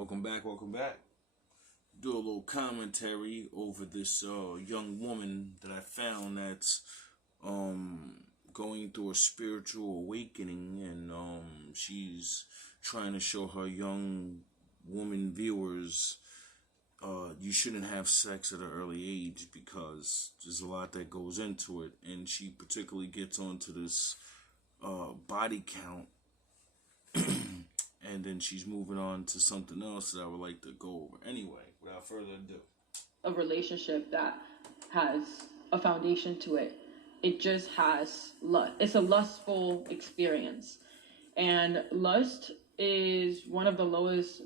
Welcome back, welcome back. Do a little commentary over this young woman that I found that's going through a spiritual awakening, and she's trying to show her young woman viewers you shouldn't have sex at an early age because there's a lot that goes into it, and she particularly gets onto this body count. And then she's moving on to something else that I would like to go over. Anyway, without further ado. A relationship that has a foundation to it. It just has lust. It's a lustful experience. And lust is one of the lowest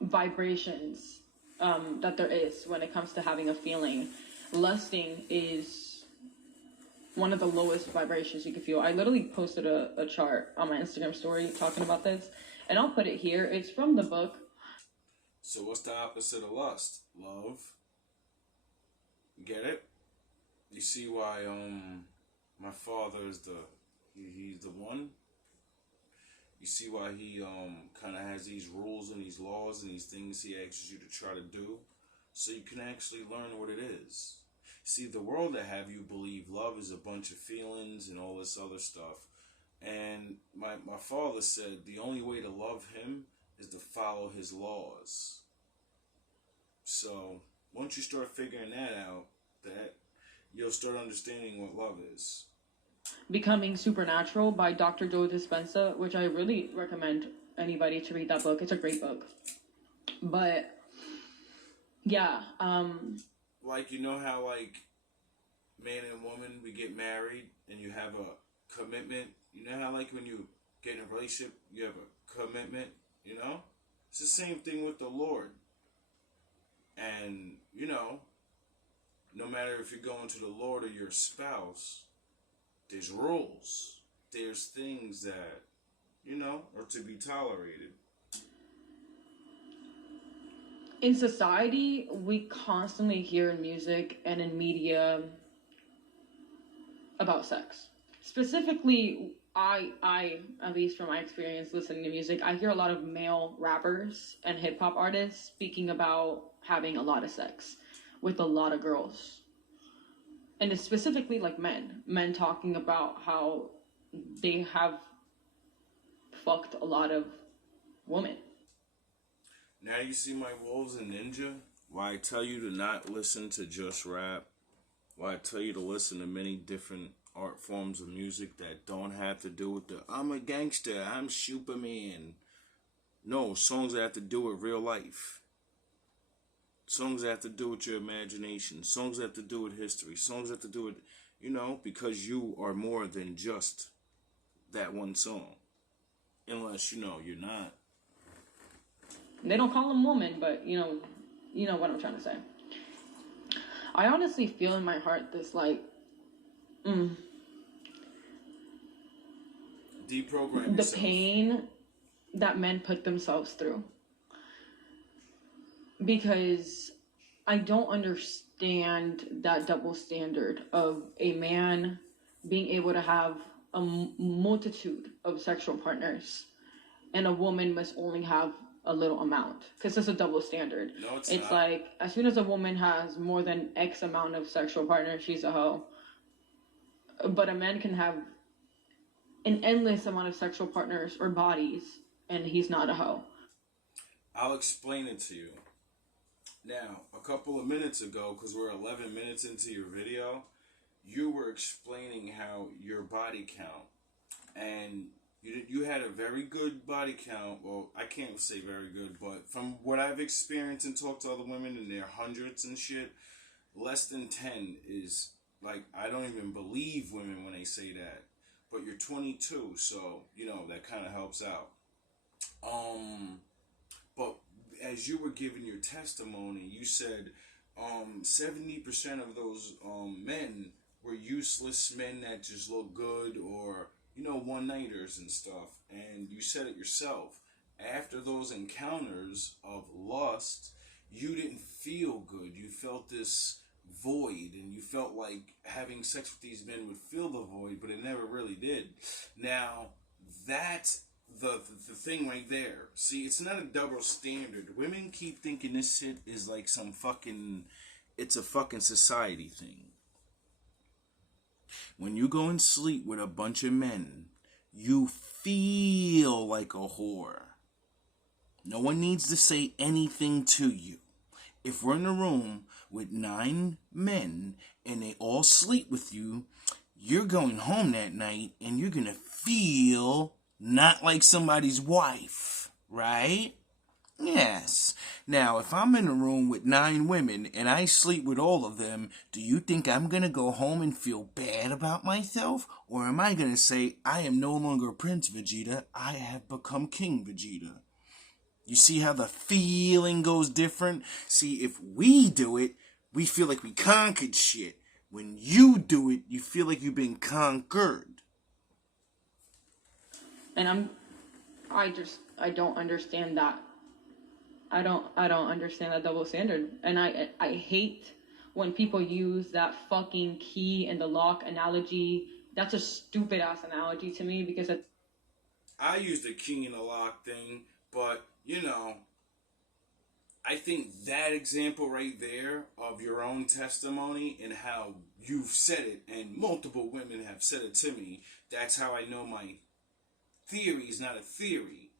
vibrations that there is when it comes to having a feeling. Lusting is one of the lowest vibrations you can feel. I literally posted a chart on my Instagram story talking about this, and I'll put it here. It's from the book. So what's the opposite of lust? Love. Get it? You see why my father is he's the one? You see why he kind of has these rules and these laws and these things he asks you to try to do, so you can actually learn what it is. See, the world that have you believe love is a bunch of feelings and all this other stuff. And my father said the only way to love him is to follow his laws. So once you start figuring that out, that you'll start understanding what love is. Becoming Supernatural by Dr. Joe Dispenza, which I really recommend anybody to read that book. It's a great book. But yeah, like, you know how, like, man and woman, we get married and you have a commitment. You know how, like, when you get in a relationship, you have a commitment, you know? It's the same thing with the Lord. And, you know, no matter if you're going to the Lord or your spouse, there's rules. There's things that, you know, are to be tolerated. in society, we constantly hear in music and in media about sex. Specifically, I, at least from my experience listening to music, I hear a lot of male rappers and hip hop artists speaking about having a lot of sex with a lot of girls. And it's specifically like men talking about how they have fucked a lot of women. Now you see my wolves and ninja? Why I tell you to not listen to just rap. Why I tell you to listen to many different art forms of music that don't have to do with the I'm a gangster, I'm Superman. No, songs that have to do with real life. Songs that have to do with your imagination. Songs that have to do with history. Songs that have to do with, you know, because you are more than just that one song. Unless, you know, you're not. They don't call them woman, but you know what I'm trying to say. I honestly feel in my heart this Deprogram the yourself. pain that men put themselves through. Because I don't understand that double standard of a man being able to have a multitude of sexual partners and a woman must only have a little amount, because it's a double standard. No, it's not. Like, as soon as a woman has more than X amount of sexual partners, she's a hoe. But a man can have an endless amount of sexual partners or bodies, and he's not a hoe. I'll explain it to you. Now, a couple of minutes ago, because we're 11 minutes into your video, you were explaining how your body count, and you had a very good body count. Well, I can't say very good, but from what I've experienced and talked to other women, and they're hundreds and shit, less than 10 is, like, I don't even believe women when they say that. But you're 22, so, you know, that kind of helps out. But as you were giving your testimony, you said 70% of those men were useless men that just look good, or, you know, one-nighters and stuff. And you said it yourself. After those encounters of lust, you didn't feel good. You felt this void, and you felt like having sex with these men would fill the void, but it never really did. Now, that the thing right there. See, it's not a double standard. Women keep thinking this shit is like some fucking, it's a fucking society thing. When you go and sleep with a bunch of men, you feel like a whore. No one needs to say anything to you. If we're in a room with 9 men and they all sleep with you, you're going home that night and you're going to feel not like somebody's wife, right? Yes. Now, if I'm in a room with 9 women and I sleep with all of them, do you think I'm going to go home and feel bad about myself? Or am I going to say, I am no longer Prince Vegeta, I have become King Vegeta? You see how the feeling goes different? See, if we do it, we feel like we conquered shit. When you do it, you feel like you've been conquered. And I don't understand that. I don't understand that double standard. And I hate when people use that fucking key in the lock analogy. That's a stupid ass analogy to me because I use the key in the lock thing, but you know, I think that example right there of your own testimony and how you've said it, and multiple women have said it to me, that's how I know my theory is not a theory.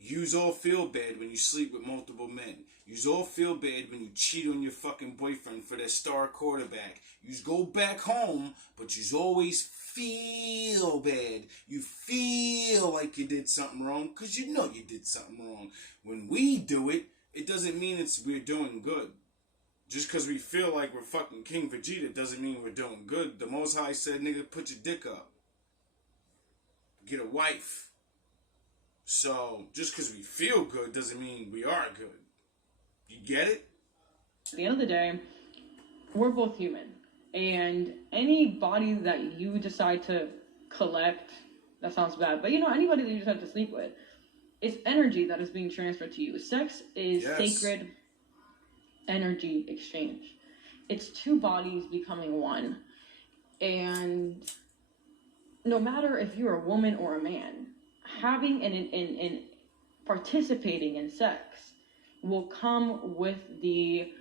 Yous all feel bad when you sleep with multiple men. Yous all feel bad when you cheat on your fucking boyfriend for that star quarterback. Yous go back home, but yous always feel bad. You feel like you did something wrong because you know you did something wrong. When we do it, it doesn't mean we're doing good. Just because we feel like we're fucking King Vegeta doesn't mean we're doing good. The Most High said, nigga, put your dick up. Get a wife. So, just because we feel good doesn't mean we are good. You get it? At the end of the day, we're both human. And any body that you decide to collect, that sounds bad, but anybody that you decide to sleep with, it's energy that is being transferred to you. Sex is sacred energy exchange. It's 2 bodies becoming one. And no matter if you're a woman or a man, having and participating in sex will come with the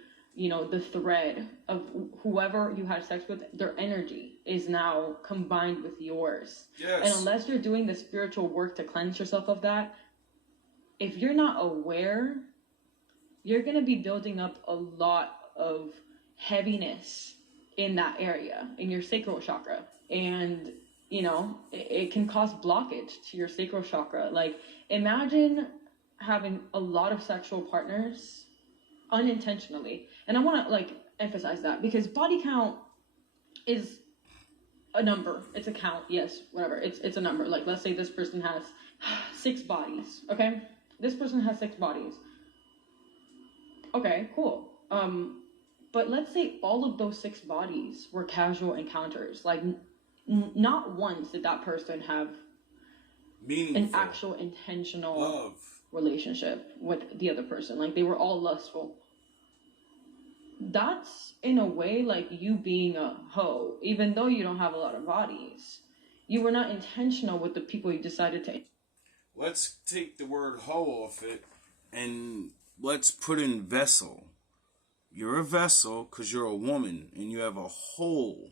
thread of whoever you had sex with. Their energy is now combined with yours. Yes. And unless you're doing the spiritual work to cleanse yourself of that, if you're not aware, you're going to be building up a lot of heaviness in that area, in your sacral chakra. And it can cause blockage to your sacral chakra. Like, imagine having a lot of sexual partners unintentionally. And I want to emphasize that, because body count is a number. It's a count. Yes, whatever. It's a number. Like, let's say this person has 6 bodies. Okay, this person has 6 bodies. Okay, cool. But let's say all of those 6 bodies were casual encounters. Like, not once did that person have meaningful, an actual intentional love relationship with the other person. Like, they were all lustful. That's in a way like you being a hoe, even though you don't have a lot of bodies. You were not intentional with the people you decided to. Let's take the word hoe off it and let's put in vessel. You're a vessel because you're a woman and you have a hole.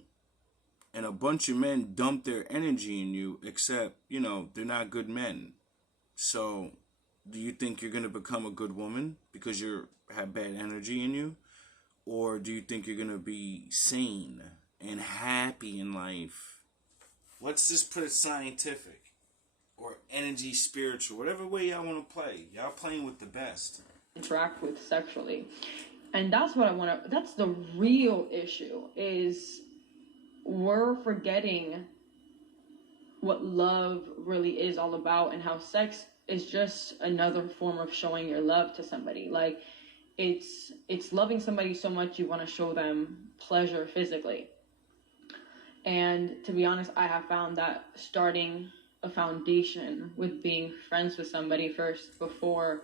And a bunch of men dump their energy in you, except, they're not good men. So, do you think you're going to become a good woman because you have bad energy in you? Or do you think you're going to be sane and happy in life? Let's just put it scientific. Or energy spiritual. Whatever way y'all want to play. Y'all playing with the best. Interact with sexually. And that's what that's the real issue, is we're forgetting what love really is all about, and how sex is just another form of showing your love to somebody. Like, it's loving somebody so much you want to show them pleasure physically. And to be honest, I have found that starting a foundation with being friends with somebody first before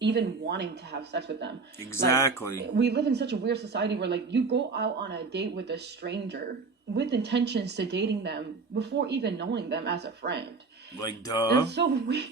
even wanting to have sex with them. Exactly. We live in such a weird society where you go out on a date with a stranger with intentions to dating them before even knowing them as a friend. Like, duh. It's so weird.